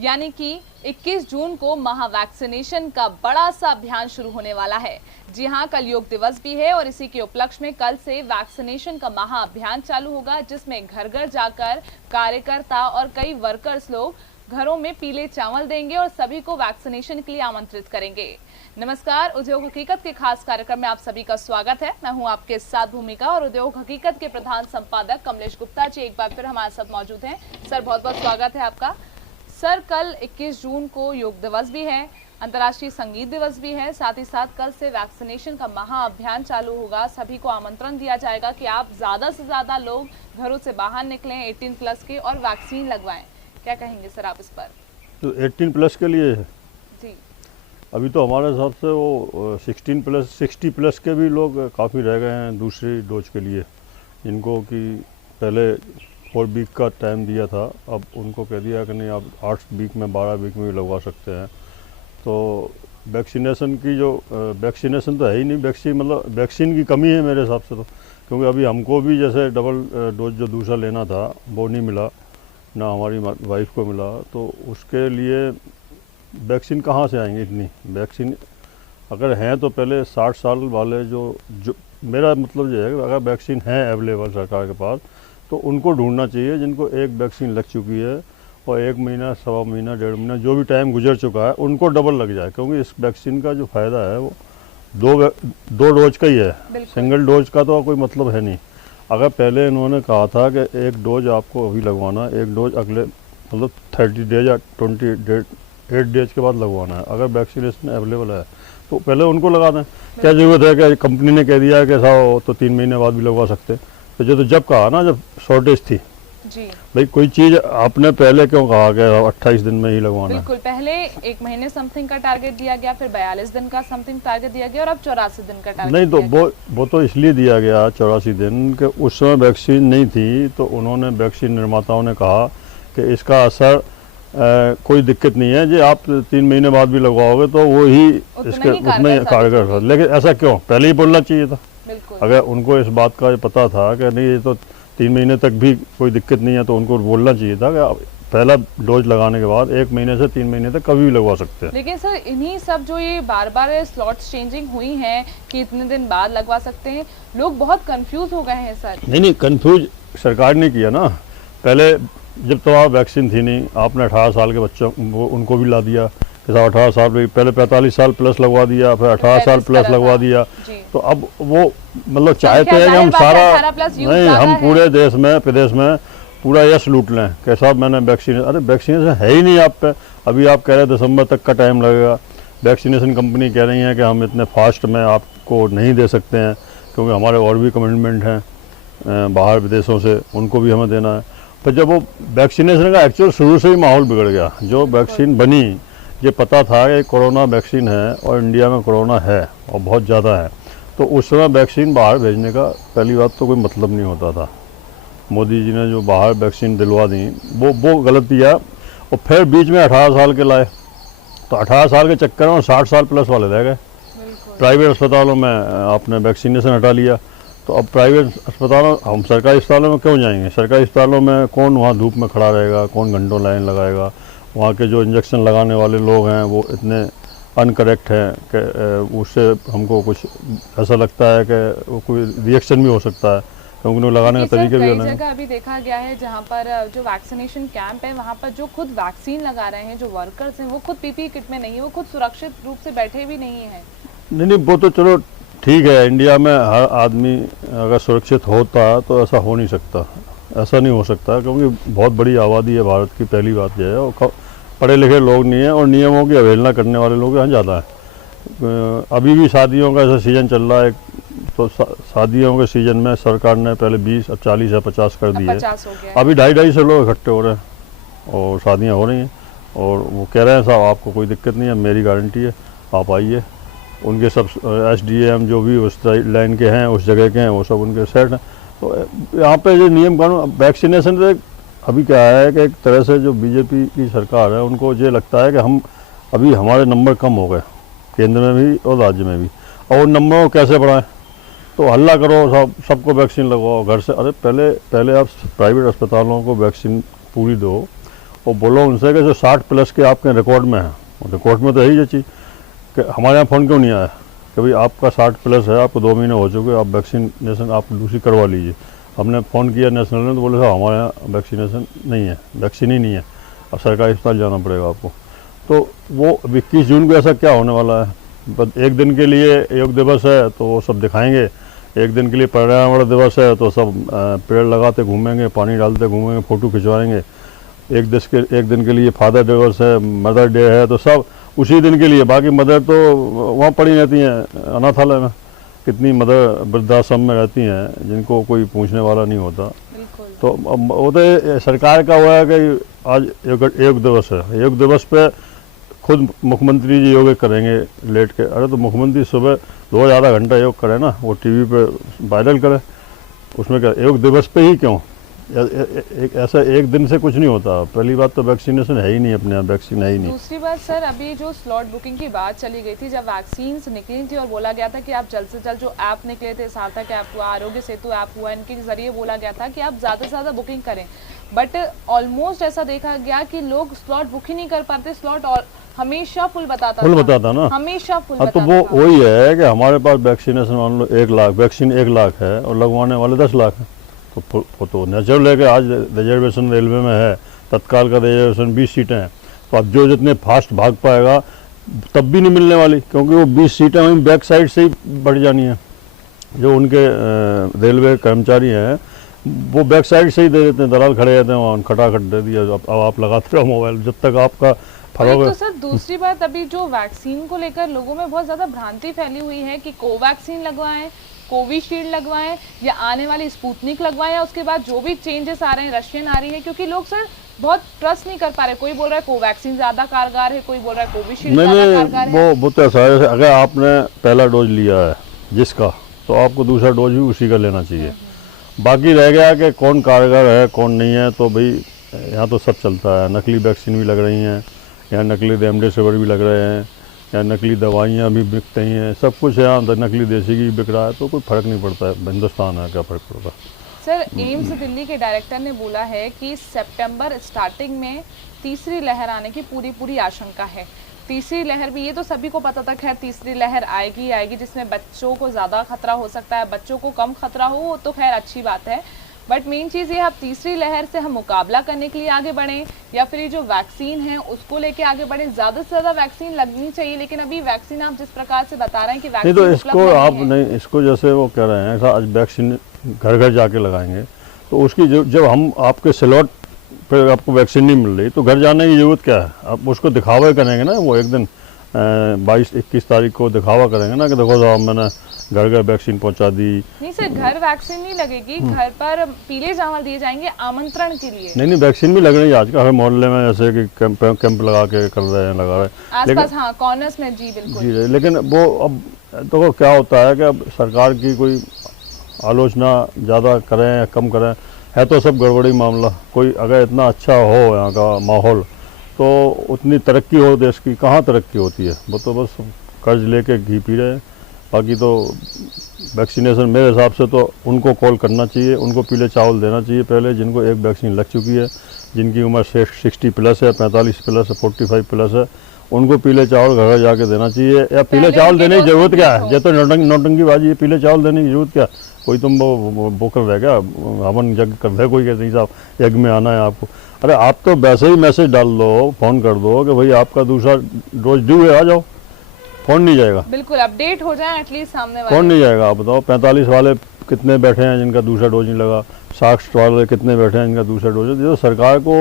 यानी कि 21 जून को महा वैक्सीनेशन का बड़ा सा अभियान शुरू होने वाला है। जी हां, कल योग दिवस भी है और इसी के उपलक्ष्य में कल से वैक्सीनेशन का महा अभियान चालू होगा, जिसमें घर घर जाकर कार्यकर्ता और कई वर्कर्स लोग घरों में पीले चावल देंगे और सभी को वैक्सीनेशन के लिए आमंत्रित करेंगे। नमस्कार, उद्योग हकीकत के खास कार्यक्रम में आप सभी का स्वागत है। मैं हूं आपके साथ भूमिका और उद्योग हकीकत के प्रधान संपादक कमलेश गुप्ता जी एक बार फिर हमारे साथ मौजूद हैं। सर, बहुत बहुत स्वागत है आपका। सर, कल 21 जून को योग दिवस भी है, अंतर्राष्ट्रीय संगीत दिवस भी है, साथ ही साथ कल से वैक्सीनेशन का महा अभियान चालू होगा। सभी को आमंत्रण दिया जाएगा कि आप ज्यादा से ज्यादा लोग घरों से बाहर निकलें 18 प्लस के और वैक्सीन लगवाएं। क्या कहेंगे सर आप इस पर? तो 18 प्लस के लिए है जी। अभी तो हमारे हिसाब से वो 16 प्लस 60 प्लस के भी लोग काफ़ी रह गए हैं दूसरी डोज के लिए, जिनको कि पहले 4 वीक का टाइम दिया था, अब उनको कह दिया कि नहीं आप 8 वीक में 12 वीक में भी लगवा सकते हैं। तो वैक्सीनेशन की जो वैक्सीनेशन तो है ही नहीं, वैक्सीन की कमी है मेरे हिसाब से तो, क्योंकि अभी हमको भी जैसे डबल डोज जो दूसरा लेना था वो नहीं मिला, ना हमारी वाइफ को मिला, तो उसके लिए वैक्सीन कहाँ से आएंगे इतनी वैक्सीन? अगर हैं तो पहले 60 साल वाले जो मेरा मतलब ये है कि अगर वैक्सीन है अवेलेबल सरकार के पास तो उनको ढूंढना चाहिए जिनको एक वैक्सीन लग चुकी है और 1 महीना, सवा महीना, 1.5 महीना जो भी टाइम गुजर चुका है उनको डबल लग जाए, क्योंकि इस वैक्सीन का जो फ़ायदा है वो दो डोज का ही है, सिंगल डोज का तो कोई मतलब है नहीं। अगर पहले इन्होंने कहा था कि एक डोज आपको अभी लगवाना, एक डोज अगले मतलब 30 डेज या 28 डेज के बाद लगवाना है, अगर वैक्सीनेशन अवेलेबल है तो पहले उनको लगा दें। क्या ज़रूरत है कि कंपनी ने कह दिया है कि ऐसा तो 3 महीने बाद भी लगवा सकते, तो जो तो जब कहा ना, जब शॉर्टेज थी जी, भाई कोई चीज़ आपने पहले क्यों कहा कि 28 दिन में ही लगवाना है? बिल्कुल। पहले 1 महीने समथिंग का टारगेट दिया गया, फिर 42 दिन का समथिंग टारगेट दिया गया और अब 84 दिन का टारगेट नहीं तो दिया गया। वो तो इसलिए दिया गया 84 दिन कि उस समय वैक्सीन नहीं थी, तो उन्होंने वैक्सीन निर्माताओं ने कहा कि इसका असर कोई दिक्कत नहीं है, जो आप 3 महीने बाद भी लगवाओगे तो वो ही इसके उतना ही कारगर था। लेकिन ऐसा क्यों? पहले ही बोलना चाहिए था। अगर उनको इस बात का पता था कि नहीं ये तो 3 महीने तक भी कोई दिक्कत नहीं है, तो उनको बोलना चाहिए था कि पहला डोज लगाने के बाद 1 महीने से 3 महीने तक कभी भी लगवा सकते हैं। लेकिन सर, इन्हीं सब जो ये बार बार स्लॉट्स चेंजिंग हुई हैं कि इतने दिन बाद लगवा सकते हैं, लोग बहुत कंफ्यूज हो गए हैं सर। नहीं, कंफ्यूज सरकार ने किया ना। पहले जब तो आप वैक्सीन थी नहीं, आपने 18 साल के बच्चों उनको भी ला दिया कि साहब 18 साल, पहले 45 साल प्लस लगवा दिया, फिर 18 साल प्लस लगवा दिया। तो अब वो मतलब चाहते हैं कि हम सारा नहीं, हम पूरे देश में प्रदेश में पूरा यश लूट लें कि साहब मैंने वैक्सीन, अरे वैक्सीनेशन है ही नहीं आप पे। अभी आप कह रहे हैं दिसंबर तक का टाइम लगेगा, वैक्सीनेशन कंपनी कह रही है कि हम इतने फास्ट में आपको नहीं दे सकते हैं, क्योंकि हमारे और भी कमिटमेंट हैं बाहर विदेशों से, उनको भी हमें देना है। पर जब वो वैक्सीनेशन का एक्चुअल शुरू से ही माहौल बिगड़ गया, जो वैक्सीन बनी, ये पता था कि कोरोना वैक्सीन है और इंडिया में कोरोना है और बहुत ज़्यादा है, तो उस समय वैक्सीन बाहर भेजने का पहली बात तो कोई मतलब नहीं होता था। मोदी जी ने जो बाहर वैक्सीन दिलवा दी वो गलत किया, और फिर बीच में 18 साल के लाए, तो 18 साल के चक्कर में 60 साल प्लस वाले रह गए। प्राइवेट अस्पतालों में आपने वैक्सीनेशन हटा लिया, तो अब प्राइवेट अस्पतालों, हम सरकारी अस्पतालों में क्यों जाएंगे? सरकारी अस्पतालों में कौन वहाँ धूप में खड़ा रहेगा, कौन घंटों लाइन लगाएगा? वहाँ के जो इंजेक्शन लगाने वाले लोग हैं वो इतने अनकरेक्ट हैं कि उससे हमको कुछ ऐसा लगता है कि वो कोई रिएक्शन भी हो सकता है, क्योंकि उन्हें लगाने का तरीके भी होना है। जगह अभी देखा गया है जहाँ पर जो वैक्सीनेशन कैंप है, वहाँ पर जो खुद वैक्सीन लगा रहे हैं, जो वर्कर्स हैं, वो खुद पीपीई किट में नहीं है, वो खुद सुरक्षित रूप से बैठे भी नहीं है। नहीं, वो तो चलो ठीक है, इंडिया में हर आदमी अगर सुरक्षित होता तो ऐसा हो नहीं सकता, ऐसा नहीं हो सकता, क्योंकि बहुत बड़ी आबादी है भारत की, पहली बात यह है, और पढ़े लिखे लोग नहीं हैं और नियमों की अवहेलना करने वाले लोग यहाँ ज़्यादा हैं। अभी भी शादियों का ऐसा सीज़न चल रहा है, तो शादियों के सीज़न में सरकार ने पहले 20, 40 या 50 कर दिए, अभी 250 लोग इकट्ठे हो रहे हैं और शादियाँ हो रही हैं, और वो कह रहे हैं साहब आपको कोई दिक्कत नहीं है, मेरी गारंटी है, आप आइए। उनके सब SDM जो भी उस लाइन के हैं, उस जगह के हैं, वो सब उनके सेट हैं। तो यहाँ पे जो नियम कानून वैक्सीनेशन से अभी क्या है कि एक तरह से जो बीजेपी की सरकार है उनको ये लगता है कि हम अभी हमारे नंबर कम हो गए केंद्र में भी और राज्य में भी, और उन नंबरों को कैसे बढ़ाएं? तो हल्ला करो, सबको वैक्सीन लगवाओ घर से। अरे पहले आप प्राइवेट अस्पतालों को वैक्सीन पूरी दो, और बोलो उनसे कि जो 60 प्लस के आपके रिकॉर्ड में है, रिकॉर्ड में तो यही चीज़ कि हमारे यहाँ फ़ोन क्यों नहीं आया कि भाई आपका 60 प्लस है, आपको 2 महीने हो चुके, आप वैक्सीनेशन आप दूसरी करवा लीजिए। हमने फ़ोन किया नेशनल में तो बोले साहब हमारे यहाँ वैक्सीनेशन नहीं है, वैक्सीन ही नहीं है, अब सरकारी अस्पताल जाना पड़ेगा आपको। तो वो 21 जून को ऐसा क्या होने वाला है? बस एक दिन के लिए योग दिवस है तो वो सब दिखाएंगे, एक दिन के लिए पर्यावरण दिवस है तो सब पेड़ लगाते घूमेंगे, पानी डालते घूमेंगे, फ़ोटो खिंचवाएंगे। एक दिन के लिए फादर दिवस है, मदर डे है, तो सब उसी दिन के लिए। बाकी मदर तो वहाँ पड़ी रहती हैं अनाथालय में, कितनी मदर वृद्धाश्रम में रहती हैं जिनको कोई पूछने वाला नहीं होता। तो वो तो सरकार का हुआ है कि आज योग दिवस है, योग दिवस पे खुद मुख्यमंत्री जी योग करेंगे लेट के। अरे तो मुख्यमंत्री सुबह 2 या आधा घंटा योग करे ना, वो टीवी पे वायरल करे, उसमें क्या योग दिवस पे ही क्यों? एक ऐसा एक दिन से कुछ नहीं होता। पहली बात तो वैक्सीनेशन है ही नहीं, अपने यहाँ वैक्सीन है ही नहीं। दूसरी बात सर, अभी जो स्लॉट बुकिंग की बात चली गई थी, जब वैक्सीन निकली थी और बोला गया था कि आप जल्द से जल्द, जो ऐप निकले थे, सार्थक ऐप हुआ, आरोग्य सेतु ऐप हुआ, इनके जरिए बोला गया था कि आप ज़्यादा से ज़्यादा बुकिंग करें, बट ऑलमोस्ट ऐसा देखा गया कि लोग स्लॉट बुक ही नहीं कर पाते। स्लॉट और हमेशा फुल बताता ना, हमेशा फुल बताता। तो वो वही है कि हमारे पास वैक्सीनेशन मान लो 1 लाख, वैक्सीन 1 लाख है और लगवाने वाले 10 लाख है। तो नेचुरल है कि आज रिजर्वेशन रेलवे में है, तत्काल का रिजर्वेशन 20 सीटें हैं, तो अब जो जितने फास्ट भाग पाएगा तब भी नहीं मिलने वाली, क्योंकि वो 20 सीटें वहीं बैक साइड से ही बढ़ जानी है। जो उनके रेलवे कर्मचारी हैं वो बैक साइड से ही दे देते हैं, दलाल खड़े रहते हैं वहाँ, खटाखट दे दिया, अब आप लगाते रहो मोबाइल जब तक आपका फरोग। तो सर दूसरी बात, अभी जो वैक्सीन को लेकर लोगों में बहुत ज़्यादा भ्रांति फैली हुई है कि कोवैक्सीन लगवाएं, कोविशील्ड लगवाएं, या आने वाली स्पुतनिक लगवाएं, या उसके बाद जो भी चेंजेस आ रहे हैं, रशियन आ रही है, क्योंकि लोग सर बहुत ट्रस्ट नहीं कर पा रहे। कोई बोल रहा है कोवैक्सीन ज़्यादा कारगर है, कोई बोल रहा है कोविशील्ड ज़्यादा कारगर है। वो तो ऐसा है, अगर आपने पहला डोज लिया है जिसका, तो आपको दूसरा डोज भी उसी का लेना चाहिए। बाकी रह गया कि कौन कारगर है कौन नहीं है, तो भाई यहाँ तो सब चलता है, नकली वैक्सीन भी लग रही हैं, यहाँ नकली रेमडेसिविर भी लग रहे हैं, या नकली दवाइयाँ भी बिक रही हैं, सब कुछ है, यहाँ नकली देसी की भी बिक रहा है, तो कोई फ़र्क नहीं पड़ता है। हिंदुस्तान है, क्या फ़र्क पड़ता है? सर एम्स दिल्ली के डायरेक्टर ने बोला है कि सितंबर स्टार्टिंग में तीसरी लहर आने की पूरी आशंका है। तीसरी लहर भी, ये तो सभी को पता था, खैर तीसरी लहर आएगी, जिसमें बच्चों को ज़्यादा खतरा हो सकता है, बच्चों को कम खतरा हो तो खैर अच्छी बात है, बट मेन चीज़ ये है, अब तीसरी लहर से हम मुकाबला करने के लिए आगे बढ़ें, या फिर ये जो वैक्सीन है उसको लेके आगे बढ़ें। ज़्यादा से ज़्यादा वैक्सीन लगनी चाहिए, लेकिन अभी वैक्सीन आप जिस प्रकार से बता रहे हैं कि वैक्सीन नहीं, तो इसको आप नहीं, इसको जैसे वो कह रहे हैं आज वैक्सीन घर घर जाके लगाएंगे, तो उसकी जब हम आपके स्लॉट पे आपको वैक्सीन नहीं मिल रही तो घर जाने की ज़रूरत क्या है? आप उसको दिखावा करेंगे ना, वो एक दिन 22-21 तारीख को दिखावा करेंगे ना कि देखो साहब मैंने घर घर वैक्सीन पहुंचा दी। नहीं सर, घर वैक्सीन नहीं लगेगी, घर पर पीले चावल दिए जाएंगे आमंत्रण के लिए। नहीं, वैक्सीन भी लग रही है आज का, हर मोहल्ले में जैसे कि कैंप लगा के कर रहे हैं, लगा रहे हैं आसपास, हाँ कॉर्नर्स में। जी बिल्कुल जी, लेकिन वो अब तो क्या होता है कि अब सरकार की कोई आलोचना ज़्यादा करें या कम करें, है तो सब गड़बड़ी मामला। कोई अगर इतना अच्छा हो यहाँ का माहौल तो उतनी तरक्की हो देश की, कहाँ तरक्की होती है? वो तो बस कर्ज लेके घी पी रहे हैं। बाकी तो वैक्सीनेशन मेरे हिसाब से तो उनको कॉल करना चाहिए, उनको पीले चावल देना चाहिए पहले, जिनको एक वैक्सीन लग चुकी है, जिनकी उम्र 60 प्लस है, 45 प्लस है, 45 प्लस है, उनको पीले चावल घर घर जाके देना चाहिए। या पीले चावल देने की ज़रूरत क्या है? ये तो नौटंकीबाजी है, पीले चावल देने की ज़रूरत क्या? कोई तुम वो कर रहे क्या, हवन जग कर रहे कोई, कहते नहीं साहब यज्ञ में आना है आपको। अरे आप तो वैसे ही मैसेज डाल दो, फ़ोन कर दो कि भाई आपका दूसरा डोज ड्यू है, आ जाओ। फ़ोन नहीं जाएगा, बिल्कुल अपडेट हो जाए एटलीस्ट सामने वाले। फ़ोन नहीं जाएगा। आप बताओ 45 वाले कितने बैठे हैं जिनका दूसरा डोज नहीं लगा, 60 वाले कितने बैठे हैं जिनका दूसरा डोज है? तो सरकार को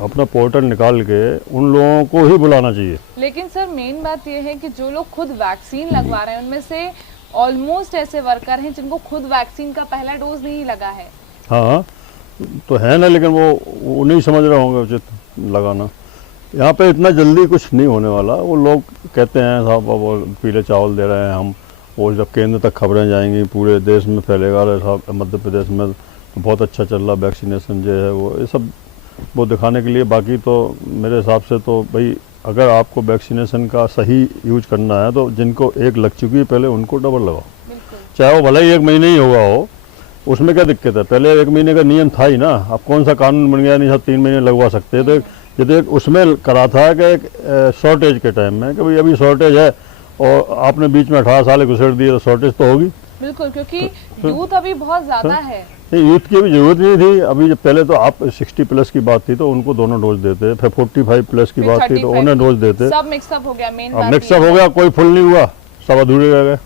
अपना पोर्टल निकाल के उन लोगों को ही बुलाना चाहिए। लेकिन सर मेन बात यह है कि जो लोग खुद वैक्सीन लगवा रहे हैं उनमें से ऑलमोस्ट ऐसे वर्कर हैं जिनको खुद वैक्सीन का पहला डोज नहीं लगा है। हाँ तो है ना, लेकिन वो नहीं समझ रहे होंगे उचित लगाना। यहाँ पे इतना जल्दी कुछ नहीं होने वाला। वो लोग कहते हैं साहब वो पीले चावल दे रहे हैं हम, वो जब केंद्र तक खबरें जाएंगी पूरे देश में फैलेगा, साहब मध्य प्रदेश में तो बहुत अच्छा चल रहा वैक्सीनेशन जो है वो, ये सब वो दिखाने के लिए। बाकी तो मेरे हिसाब से तो भाई अगर आपको वैक्सीनेशन का सही यूज करना है तो जिनको एक लग चुकी है पहले उनको डबल लगाओ, चाहे वो भले ही 1 महीने ही हुआ हो, उसमें क्या दिक्कत है? पहले 1 महीने का नियम था ही ना, अब कौन सा कानून बन गया नहीं साहब 3 महीने लगवा सकते हैं? तो जैसे एक उसमें करा था कि एक शॉर्टेज के टाइम में कि भाई अभी शॉर्टेज है और आपने बीच में 18 साल घुसेड़ दिए तो शॉर्टेज तो होगी। बिल्कुल, क्योंकि यूथ अभी बहुत ज्यादा है। नहीं, यूथ की भी जरूरत नहीं थी। अभी जब पहले तो आप 60 प्लस की बात थी तो उनको दोनों डोज देते, फिर 45 प्लस की बात थी तो उन्हें डोज देते। सब मिक्सअप हो गया, मेन बात मिक्सअप हो गया, कोई फुल नहीं हुआ, सब अधूरे रह गए।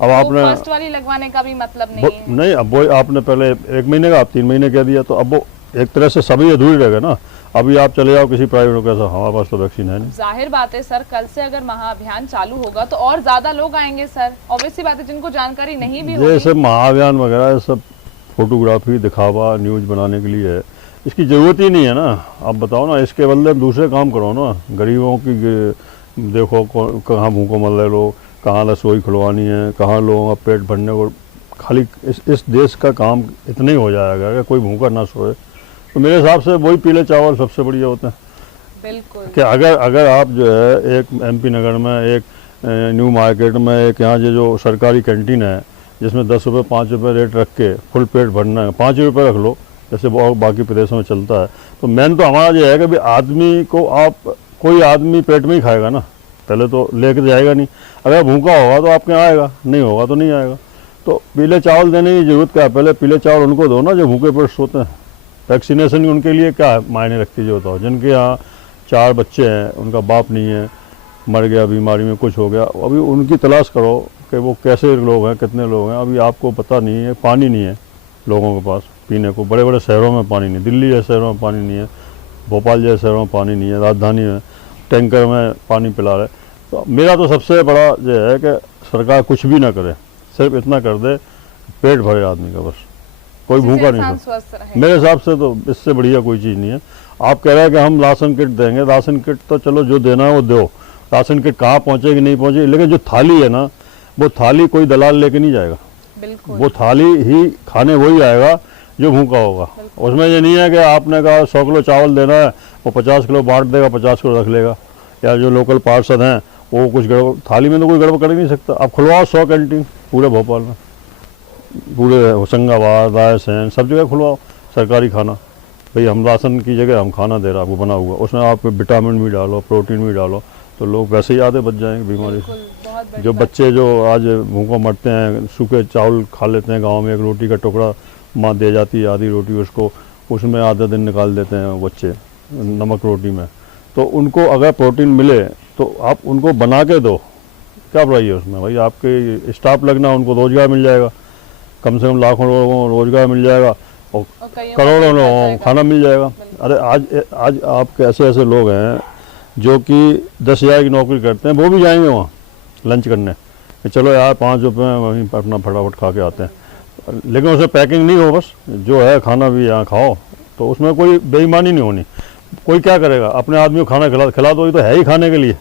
अब आपने फर्स्ट वाली लगवाने का भी मतलब नहीं है। नहीं, अब वो आपने पहले 1 महीने का, आप 3 महीने कह दिया, तो अब वो एक तरह से सभी अधूरे रह गए ना। अभी आप चले जाओ किसी प्राइवेट कैसा, हमारे पास तो वैक्सीन है नहीं। जाहिर बात है सर, कल से अगर महाअभियान चालू होगा तो और ज्यादा लोग आएंगे सर। ऑब्वियस सी बात है, जिनको जानकारी नहीं भी होगी। जैसे महाअभियान वगैरह सब फोटोग्राफी दिखावा न्यूज बनाने के लिए है, इसकी जरूरत ही नहीं है ना। आप बताओ ना, इसके बदले दूसरे काम करो ना। गरीबों की देखो कहाँ भूखों मर रहे लोग, कहाँ रसोई खुलवानी है, कहाँ लोगों का पेट भरने को। खाली इस देश का काम इतना ही हो जाएगा कि कोई भूखा ना सोए। तो मेरे हिसाब से वही पीले चावल सबसे बढ़िया होते हैं। बिल्कुल, कि अगर आप जो है एक MP नगर में, एक न्यू मार्केट में, एक यहाँ जो सरकारी कैंटीन है जिसमें 10 रुपये 5 रुपये रेट रख के फुल पेट भरना है, 5 रुपये रख लो जैसे बाकी प्रदेशों में चलता है। तो मेन तो हमारा ये है कि भाई आदमी को, आप कोई आदमी पेट में ही खाएगा ना, पहले तो लेकर जाएगा नहीं। अगर भूखा होगा तो आपके यहाँ आएगा, नहीं होगा तो नहीं आएगा। तो पीले चावल देने की जरूरत क्या है? पहले पीले चावल उनको दो ना जो भूखे पेट सोते हैं। वैक्सीनेशन उनके लिए क्या मायने रखती है जो बताओ, जिनके यहाँ 4 बच्चे हैं, उनका बाप नहीं है, मर गया बीमारी में, कुछ हो गया, अभी उनकी तलाश करो कि वो कैसे लोग हैं, कितने लोग हैं। अभी आपको पता नहीं है, पानी नहीं है लोगों के पास पीने को। बड़े बड़े शहरों में पानी नहीं, दिल्ली जैसे शहरों में पानी नहीं है, भोपाल जैसे शहरों में पानी नहीं है, राजधानी में टैंकर में पानी पिला रहे। तो मेरा तो सबसे बड़ा ये है कि सरकार कुछ भी ना करे, सिर्फ इतना कर दे पेट भरे आदमी का, बस कोई भूखा नहीं हो। मेरे हिसाब से तो इससे बढ़िया कोई चीज़ नहीं है। आप कह रहे हैं कि हम राशन किट देंगे, राशन किट तो चलो जो देना है वो दो, राशन किट कहाँ पहुँचेगी नहीं पहुँचेगी, लेकिन जो थाली है ना, वो थाली कोई दलाल लेके नहीं जाएगा। बिल्कुल, वो थाली ही खाने वही आएगा जो भूखा होगा। उसमें ये नहीं है कि आपने कहा 100 किलो चावल देना है, वो 50 किलो बांट देगा, 50 किलो रख लेगा। या जो लोकल पार्षद हैं वो कुछ गड़बड़, थाली में तो कोई गड़बड़ कर ही नहीं सकता। आप खुलवाओ 100 कैंटीन पूरे भोपाल में, पूरे होशंगाबाद, रायसेन, सब जगह खुलवाओ सरकारी खाना। भाई हम राशन की जगह हम खाना दे रहे हैं आपको बना हुआ, उसमें आप विटामिन भी डालो, प्रोटीन भी डालो, तो लोग वैसे ही आधे बच जाएंगे बीमारी से। जो बच्चे जो आज भूखों मरते हैं, सूखे चावल खा लेते हैं, गांव में एक रोटी का टुकड़ा माँ दे जाती है, आधी रोटी उसको, उसमें आधा दिन निकाल देते हैं बच्चे नमक रोटी में। तो उनको अगर प्रोटीन मिले तो आप उनको बना के दो, क्या बुराई है उसमें? भाई आपके स्टाफ लगना, उनको रोजगार मिल जाएगा, कम से कम लाखों लोगों को रोजगार मिल जाएगा और करोड़ों लोगों को खाना मिल जाएगा। अरे आज आपके ऐसे लोग हैं जो कि 10,000 की नौकरी करते हैं, वो भी जाएंगे वहाँ लंच करने, चलो यार 5 रुपये वहीं अपना फटाफट खा के आते हैं। लेकिन उसमें पैकिंग नहीं हो, बस जो है खाना भी यहाँ खाओ, तो उसमें कोई बेईमानी नहीं होनी। कोई क्या करेगा, अपने आदमी को खाना खिला दो, ये तो है ही खाने के लिए,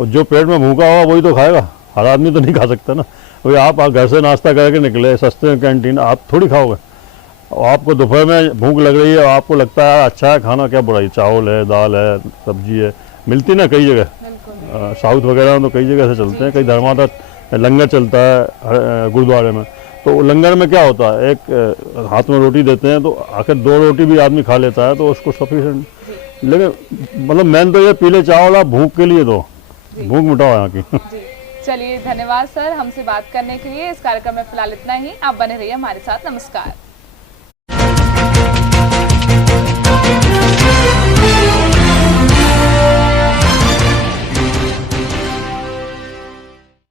और जो पेट में भूखा होगा वही तो खाएगा। हर आदमी तो नहीं खा सकता ना। भाई आप घर से नाश्ता करके निकले, सस्ते कैंटीन, आप थोड़ी खाओगे। और आपको दोपहर में भूख लग रही है, आपको लगता है अच्छा है खाना, क्या बुराई, चावल है, दाल है, सब्जी है, मिलती ना कई जगह। साउथ वगैरह में तो कई जगह से चलते हैं, कई धर्मादा लंगर चलता है गुरुद्वारे में। तो लंगर में क्या होता है, एक हाथ में रोटी देते हैं, तो आखिर 2 रोटी भी आदमी खा लेता है तो उसको सफिशिएंट। लेकिन मतलब मेन तो ये पीले चावल आप भूख के लिए दो, भूख मिटाओ यहाँ की। चलिए, धन्यवाद सर हमसे बात करने के लिए। इस कार्यक्रम में फिलहाल इतना ही। आप बने रहिए हमारे साथ। नमस्कार।